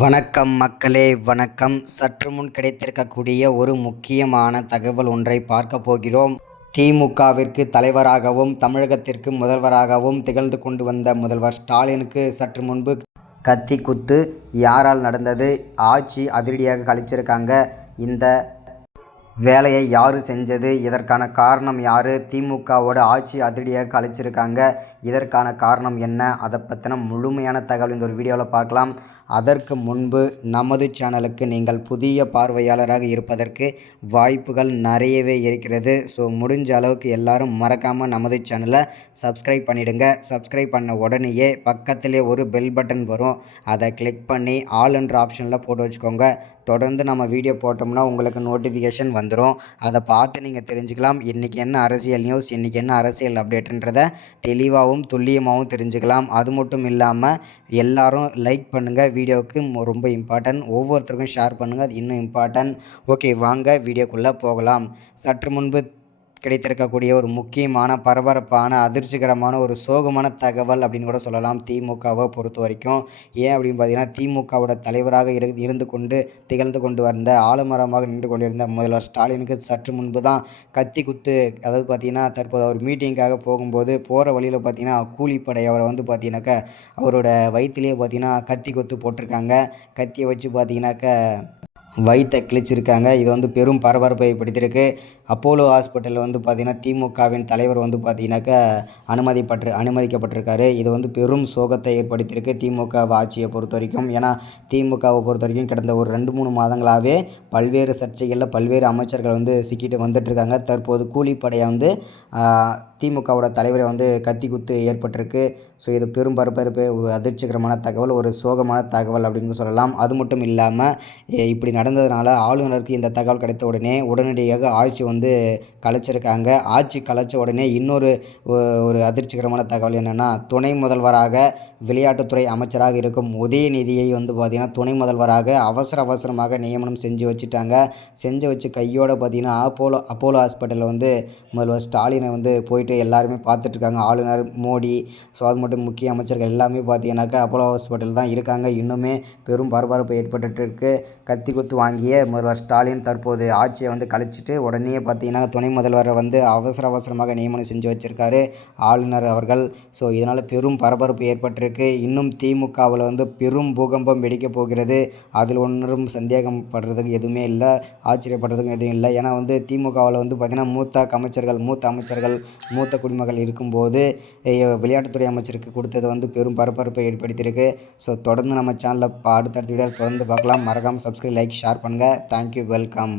வணக்கம் மக்களே, வணக்கம். சற்று முன் கிடைத்திருக்கக்கூடிய ஒரு முக்கியமான தகவல் ஒன்றை பார்க்க போகிறோம். திமுகவிற்கு தலைவராகவும் தமிழகத்திற்கு முதல்வராகவும் திகழ்ந்து கொண்டு வந்த முதல்வர் ஸ்டாலினுக்கு சற்று முன்பு கத்தி குத்து யாரால் நடந்தது? ஆட்சி அதிரடியாக கழிச்சிருக்காங்க. இந்த வேலையை யார் செஞ்சது? இதற்கான காரணம் யார்? திமுகவோட ஆட்சி அதிரடியாக கழிச்சிருக்காங்க. இதற்கான காரணம் என்ன? அதை பற்றின முழுமையான தகவல் இந்த ஒரு வீடியோவில் பார்க்கலாம். அதற்கு முன்பு நமது சேனலுக்கு நீங்கள் புதிய பார்வையாளராக இருப்பதற்கு வாய்ப்புகள் நிறையவே இருக்கிறது. ஸோ முடிஞ்ச அளவுக்கு எல்லாரும் மறக்காமல் நமது சேனலை சப்ஸ்கிரைப் பண்ணிவிடுங்க. சப்ஸ்கிரைப் பண்ண உடனேயே பக்கத்திலே ஒரு பெல் பட்டன் வரும். அதை கிளிக் பண்ணி ஆல் என்ற ஆப்ஷனில் போட்டு வச்சுக்கோங்க. தொடர்ந்து நம்ம வீடியோ போட்டோம்னா உங்களுக்கு நோட்டிஃபிகேஷன் வந்துடும். அதை பார்த்து நீங்கள் தெரிஞ்சுக்கலாம். இன்றைக்கி என்ன அரசியல் நியூஸ், இன்றைக்கி என்ன அரசியல் அப்டேட்டுன்றதை தெளிவாகவும் துல்லியமாகவும் தெரிஞ்சுக்கலாம். அது மட்டும் இல்லாமல் எல்லாரும் லைக் பண்ணுங்கள். வீடியோவுக்கு ரொம்ப இம்பார்ட்டன்ட். ஒவ்வொருத்தருக்கும் ஷேர் பண்ணுங்கள், அது இன்னும் இம்பார்ட்டன்ட். ஓகே, வாங்க வீடியோக்குள்ளே போகலாம். சற்று முன்பு கிடைத்திருக்கக்கூடிய ஒரு முக்கியமான பரபரப்பான அதிர்ச்சிகரமான ஒரு சோகமான தகவல் அப்படின்னு கூட சொல்லலாம் திமுகவை பொறுத்த வரைக்கும். ஏன் அப்படின்னு பார்த்தீங்கன்னா, திமுகவோட தலைவராக இருந்து கொண்டு திகழ்ந்து கொண்டு வந்த ஆலமரமாக நின்று கொண்டிருந்த முதல்வர் ஸ்டாலினுக்கு சற்று முன்பு தான் கத்தி குத்து. அதாவது பார்த்திங்கன்னா, தற்போது அவர் மீட்டிங்காக போகும்போது போகிற வழியில் பார்த்திங்கன்னா கூலிப்படை அவரை வந்து பார்த்திங்கனாக்கா அவரோட வயிற்றுலேயே பார்த்திங்கன்னா கத்தி குத்து போட்டிருக்காங்க. கத்தியை வச்சு பார்த்திங்கனாக்கா வயிற்றை கிழிச்சிருக்காங்க. இது வந்து பெரும் பரபரப்பை ஏற்படுத்தியிருக்கு. அப்போலோ ஹாஸ்பிட்டலில் வந்து பார்த்திங்கன்னா திமுகவின் தலைவர் வந்து பார்த்திங்கனாக்கா அனுமதிக்கப்பட்டிருக்காரு. இது வந்து பெரும் சோகத்தை ஏற்படுத்தியிருக்கு திமுக ஆட்சியை பொறுத்த வரைக்கும். ஏன்னா திமுகவை பொறுத்த வரைக்கும் கடந்த ஒரு 2-3 மாதங்களாகவே பல்வேறு சர்ச்சைகளில் பல்வேறு அமைச்சர்கள் வந்து சிக்கிட்டு வந்துட்டுருக்காங்க. தற்போது கூலிப்படையை வந்து திமுகவோட தலைவரை வந்து கத்தி குத்து ஏற்பட்டிருக்கு. ஸோ இது பெரும் பரபரப்பு, ஒரு அதிர்ச்சிகரமான தகவல், ஒரு சோகமான தகவல் அப்படின்னு சொல்லலாம். அது மட்டும் இல்லாமல் இப்படி நடந்ததுனால ஆளுநருக்கு இந்த தகவல் கிடைத்த உடனடியாக ஆட்சி வந்து கலைச்சிருக்காங்க. ஆட்சி கலைச்ச உடனே இன்னொரு ஒரு அதிர்ச்சிகரமான தகவல் என்னென்னா, துணை முதல்வராக விளையாட்டுத்துறை அமைச்சராக இருக்கும் உதயநிதியை வந்து பார்த்திங்கன்னா துணை முதல்வராக அவசரமாக நியமனம் செஞ்சு வச்சு கையோடு பார்த்திங்கன்னா அப்போலோ ஹாஸ்பிட்டலில் வந்து முதல்வர் ஸ்டாலினை வந்து போயிட்டு எல்லாருமே பார்த்துட்ருக்காங்க. ஆளுநர், மோடி, ஸோ அது மட்டும் முக்கிய அமைச்சர்கள் எல்லாமே பார்த்திங்கனாக்கா அப்போலோ ஹாஸ்பிட்டல் தான் இருக்காங்க. இன்னுமே பெரும் பரபரப்பு ஏற்பட்டுருக்கு. கத்தி குத்து வாங்கிய முதல்வர் ஸ்டாலின் தற்போது ஆட்சியை வந்து கழிச்சிட்டு உடனே பார்த்திங்கன்னா துணை முதல்வரை வந்து அவசரமாக நியமனம் செஞ்சு வச்சுருக்காரு ஆளுநர் அவர்கள். ஸோ இதனால் பெரும் பரபரப்பு ஏற்பட்டிருக்கு. இன்னும் திமுகவில் வந்து பெரும் பூகம்பம் வெடிக்கப் போகிறது. அதில் ஒன்றும் சந்தேகப்படுறதுக்கு எதுவுமே இல்லை, ஆச்சரியப்படுறதுக்கும் எதுவும் இல்லை. ஏன்னா வந்து திமுகவில் வந்து பார்த்திங்கன்னா மூத்த அமைச்சர்கள் மூத்த குடிமகள் இருக்கும்போது விளையாட்டுத்துறை அமைச்சருக்கு கொடுத்தது வந்து பெரும் பரபரப்பை ஏற்படுத்தியிருக்கு. ஸோ தொடர்ந்து நம்ம சேனலில் அடுத்தடுத்த வீடியோ தொடர்ந்து பார்க்கலாம். மறக்காமல் சப்ஸ்கிரைப், லைக், ஷேர் பண்ணுங்கள். Thank you, welcome.